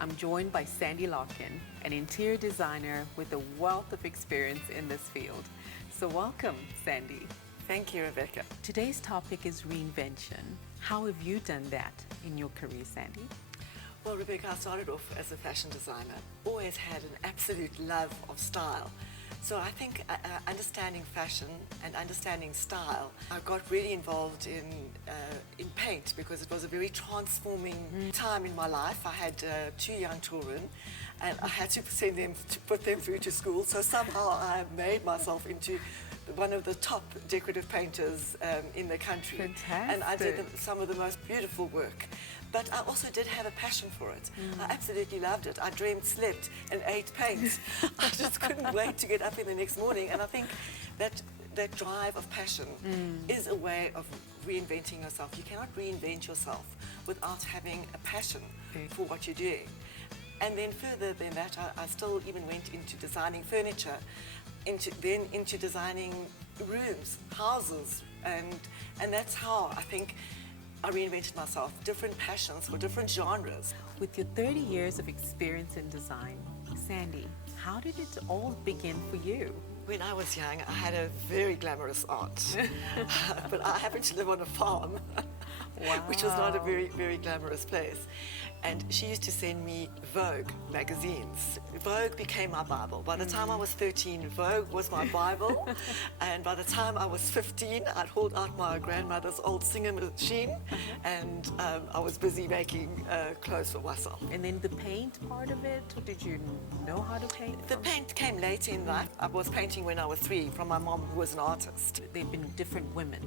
I'm joined by Sandi Larkin, an interior designer with a wealth of experience in this field. So welcome, Sandi. Thank you, Rebecca. Today's topic is reinvention. How have you done that in your career, Sandi? Well, Rebecca, I started off as a fashion designer. Always had an absolute love of style. So I think understanding fashion and understanding style, I got really involved in paint because it was a very transforming time in my life. I had 2 young children and I had to put them through to school. So somehow I made myself into one of the top decorative painters in the country. Fantastic. And I did some of the most beautiful work. But I also did have a passion for it. I absolutely loved it. I dreamed, slept, and ate paint. I just couldn't wait to get up in the next morning. And I think that drive of passion is a way of reinventing yourself. You cannot reinvent yourself without having a passion for what you're doing. And then further than that, I still even went into designing furniture, into designing rooms, houses, and that's how I think I reinvented myself, different passions for different genres. With your 30 years of experience in design, Sandi, how did it all begin for you? When I was young, I had a very glamorous aunt, but I happened to live on a farm, which was not a very, very glamorous place. And she used to send me Vogue magazines. Vogue became my Bible. By the time I was 13, Vogue was my Bible. And by the time I was 15, I'd hold out my grandmother's old Singer machine and I was busy making clothes for myself. And then the paint part of it, or did you know how to paint? The paint came late in life. I was painting when I was 3 from my mom, who was an artist. There have been different women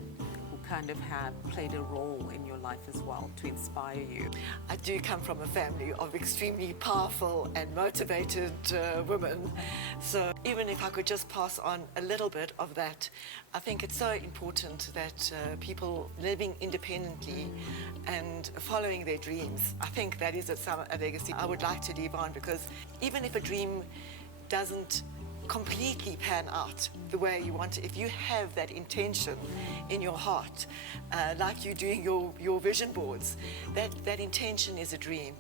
who kind of have played a role in your life as well to inspire you. I do come from a family of extremely powerful and motivated women. So even if I could just pass on a little bit of that, I think it's so important that people living independently and following their dreams, I think that is a legacy I would like to leave on, because even if a dream doesn't completely pan out the way you want it, if you have that intention in your heart, like you're doing your vision boards, that intention is a dream,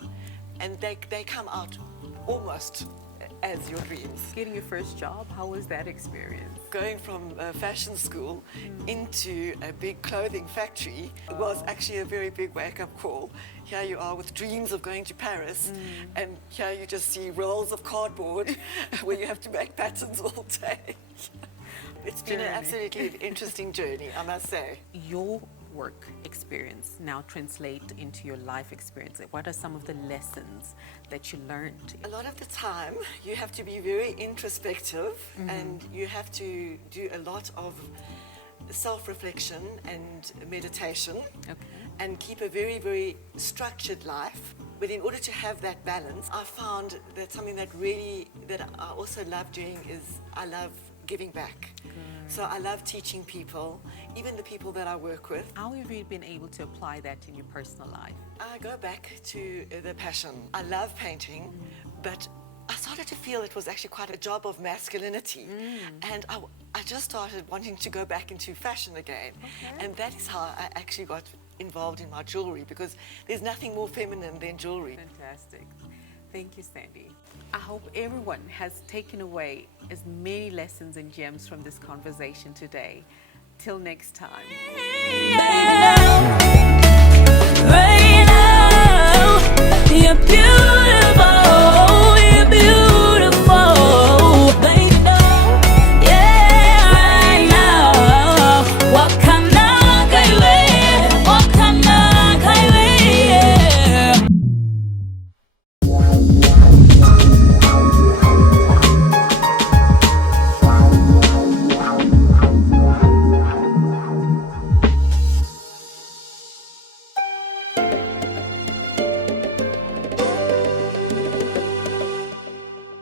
and they come out almost as your dreams. Getting your first job, how was that experience? Going from fashion school into a big clothing factory was actually a very big wake-up call. Here you are with dreams of going to Paris, and here you just see rolls of cardboard where you have to make patterns all day. It's been an absolutely interesting journey, I must say. Your work experience now translate into your life experience. What are some of the lessons that you learned? A lot of the time you have to be very introspective and you have to do a lot of self-reflection and meditation and keep a very, very structured life. But in order to have that balance, I found that something that I also love doing is I love giving back. So I love teaching people, even the people that I work with. How have you been able to apply that in your personal life? I go back to the passion. I love painting, but I started to feel it was actually quite a job of masculinity. And I just started wanting to go back into fashion again. And that is how I actually got involved in my jewelry, because there's nothing more feminine than jewelry. Fantastic. Thank you, Sandi. I hope everyone has taken away as many lessons and gems from this conversation today. Till next time. Right now, you're beautiful.